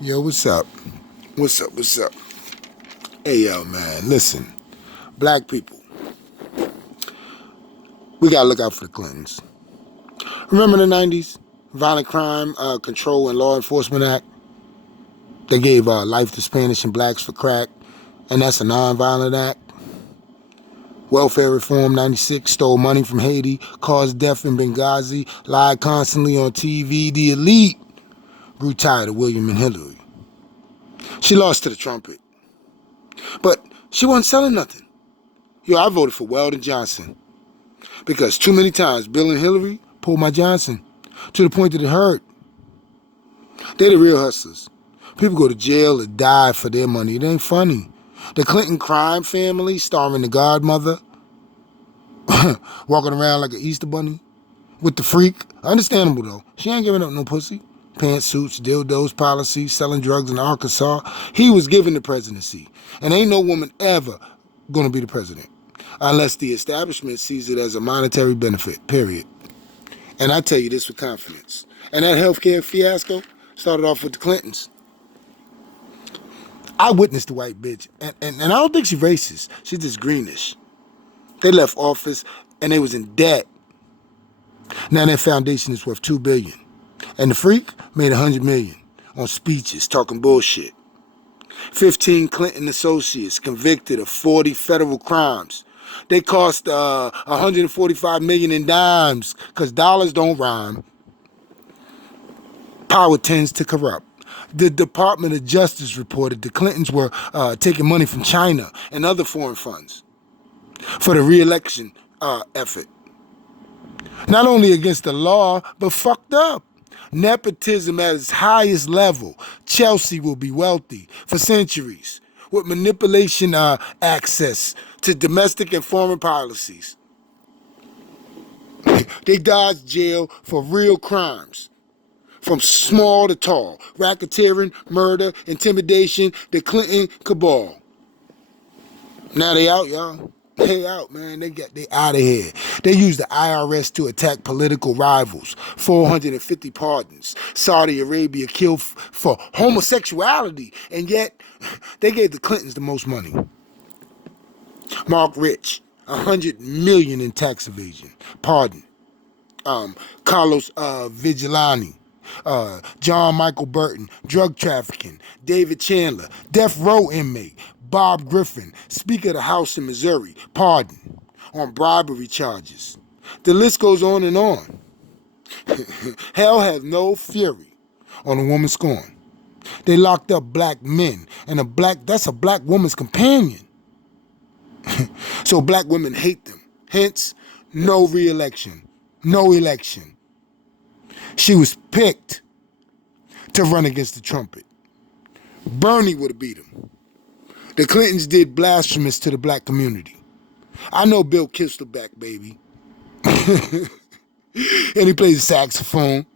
Yo, what's up? What's up? What's up? Hey, yo, man, listen. Black people, we gotta look out for the Clintons. Remember the 90s? Violent Crime Control and Law Enforcement Act? They gave life to Spanish and blacks for crack, and that's a non-violent act. Welfare Reform 96 stole money from Haiti, caused death in Benghazi, lied constantly on TV. The elite grew tired of William and Hillary. She lost to the trumpet, but she wasn't selling nothing. Yo, I voted for Weldon Johnson because too many times Bill and Hillary pulled my Johnson to the point that it hurt. They're the real hustlers. People go to jail or die for their money. It ain't funny. The Clinton crime family, starring the godmother, walking around like an Easter bunny with the freak. Understandable, though. She ain't giving up no pussy. Pantsuits, dildos, policies, selling drugs in Arkansas. He was given the presidency. And ain't no woman ever gonna be the president unless the establishment sees it as a monetary benefit, period. And I tell you this with confidence. And that healthcare fiasco started off with the Clintons. I witnessed the white bitch, and I don't think she's racist. She's just greenish. They left office and they was in debt. Now their foundation is worth $2 billion. And the freak made $100 million on speeches talking bullshit. 15 Clinton associates convicted of 40 federal crimes. They cost $145 million in dimes, because dollars don't rhyme. Power tends to corrupt. The Department of Justice reported the Clintons were taking money from China and other foreign funds for the re-election effort. Not only against the law, but fucked up. Nepotism at its highest level. Chelsea will be wealthy for centuries with manipulation access to domestic and foreign policies. They dodged jail for real crimes. From small to tall, racketeering, murder, intimidation, the Clinton cabal. Now they out, y'all. They out, man. They out of here. They used the IRS to attack political rivals. 450 pardons. Saudi Arabia killed for homosexuality, and yet they gave the Clintons the most money. Mark Rich, $100 million in tax evasion. Pardon. Carlos Vigilani. John Michael Burton, drug trafficking. David Chandler, death row inmate. Bob Griffin, Speaker of the House in Missouri, pardon on bribery charges. The list goes on and on. Hell has no fury on a woman scorned. They locked up black men, and that's a black woman's companion. So black women hate them. Hence, no re-election, no election. She was picked to run against the trumpet. Bernie would have beat him. The Clintons did blasphemous to the black community. I know Bill kissed her back, baby. And he plays the saxophone.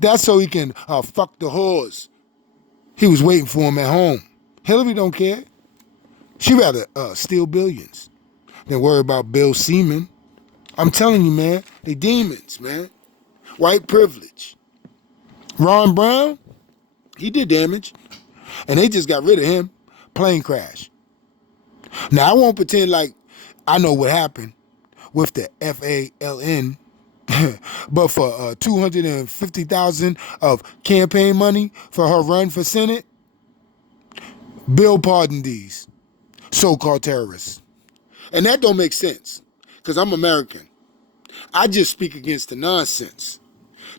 That's so he can fuck the whores. He was waiting for him at home. Hillary don't care. She'd rather steal billions than worry about Bill Seaman. I'm telling you, man, they demons, man. White privilege. Ron Brown, he did damage. And they just got rid of him. Plane crash. Now, I won't pretend like I know what happened with the FALN, but for $250,000 of campaign money for her run for Senate, Bill pardoned these so-called terrorists. And that don't make sense, because I'm American. I just speak against the nonsense.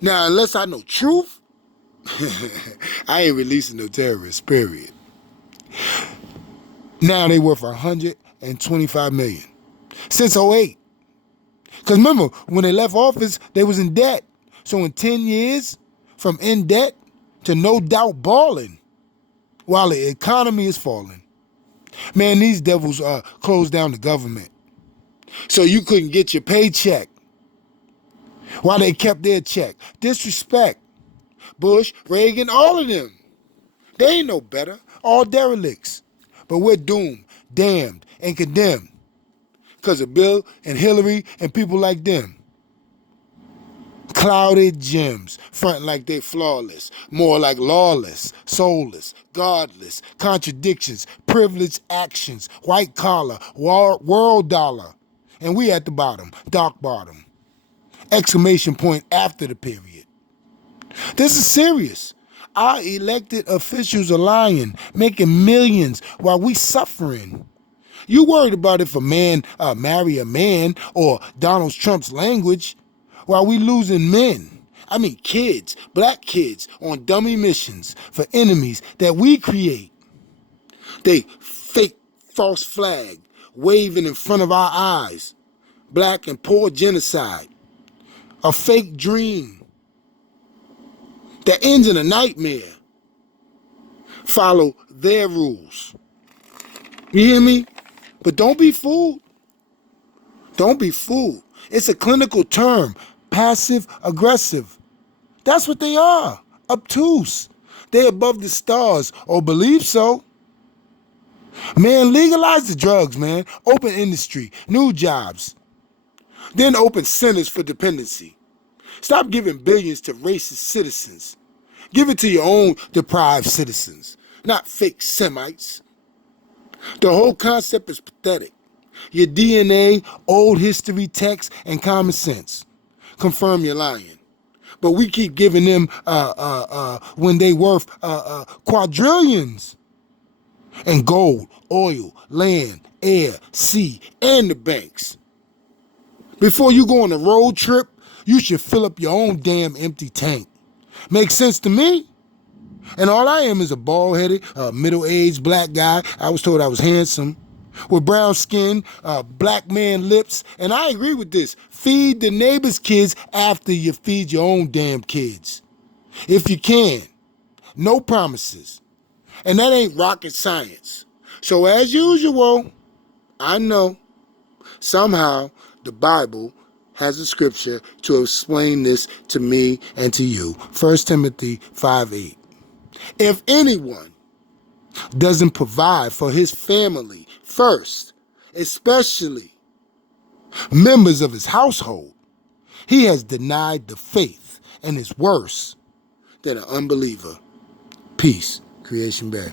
Now, unless I know truth, I ain't releasing no terrorists, period. Now they worth $125 million since '08. Because remember, when they left office, they was in debt. So in 10 years, from in debt to no doubt balling, while the economy is falling. Man, these devils closed down the government. So you couldn't get your paycheck while they kept their check. Disrespect. Bush, Reagan, all of them. They ain't no better. All derelicts. But we're doomed, damned, and condemned because of Bill and Hillary and people like them. Clouded gems, fronting like they flawless, more like lawless, soulless, godless, contradictions, privileged actions, white collar, world dollar. And we at the bottom, dark bottom. Exclamation point after the period. This is serious. Our elected officials are lying, making millions while we suffering. You worried about if a man marry a man or Donald Trump's language while we losing men. I mean kids, black kids on dummy missions for enemies that we create. They fake false flag waving in front of our eyes. Black and poor genocide. A fake dream that ends in a nightmare. Follow their rules. You hear me? But don't be fooled. Don't be fooled. It's a clinical term. Passive aggressive. That's what they are. Obtuse. They above the stars, or believe so. Man, legalize the drugs, man. Open industry, new jobs. Then open centers for dependency. Stop giving billions to racist citizens. Give it to your own deprived citizens, not fake Semites. The whole concept is pathetic. Your DNA, old history, text, and common sense confirm you're lying. But we keep giving them when they worth quadrillions. And gold, oil, land, air, sea, and the banks. Before you go on a road trip, you should fill up your own damn empty tank. Makes sense to me? And all I am is a bald-headed, middle-aged black guy. I was told I was handsome. With brown skin, black man lips. And I agree with this. Feed the neighbor's kids after you feed your own damn kids. If you can. No promises. And that ain't rocket science. So as usual, I know, somehow the Bible has a scripture to explain this to me and to you. 1 Timothy 5:8. If anyone doesn't provide for his family first, especially members of his household, he has denied the faith and is worse than an unbeliever. Peace. Creation Bay.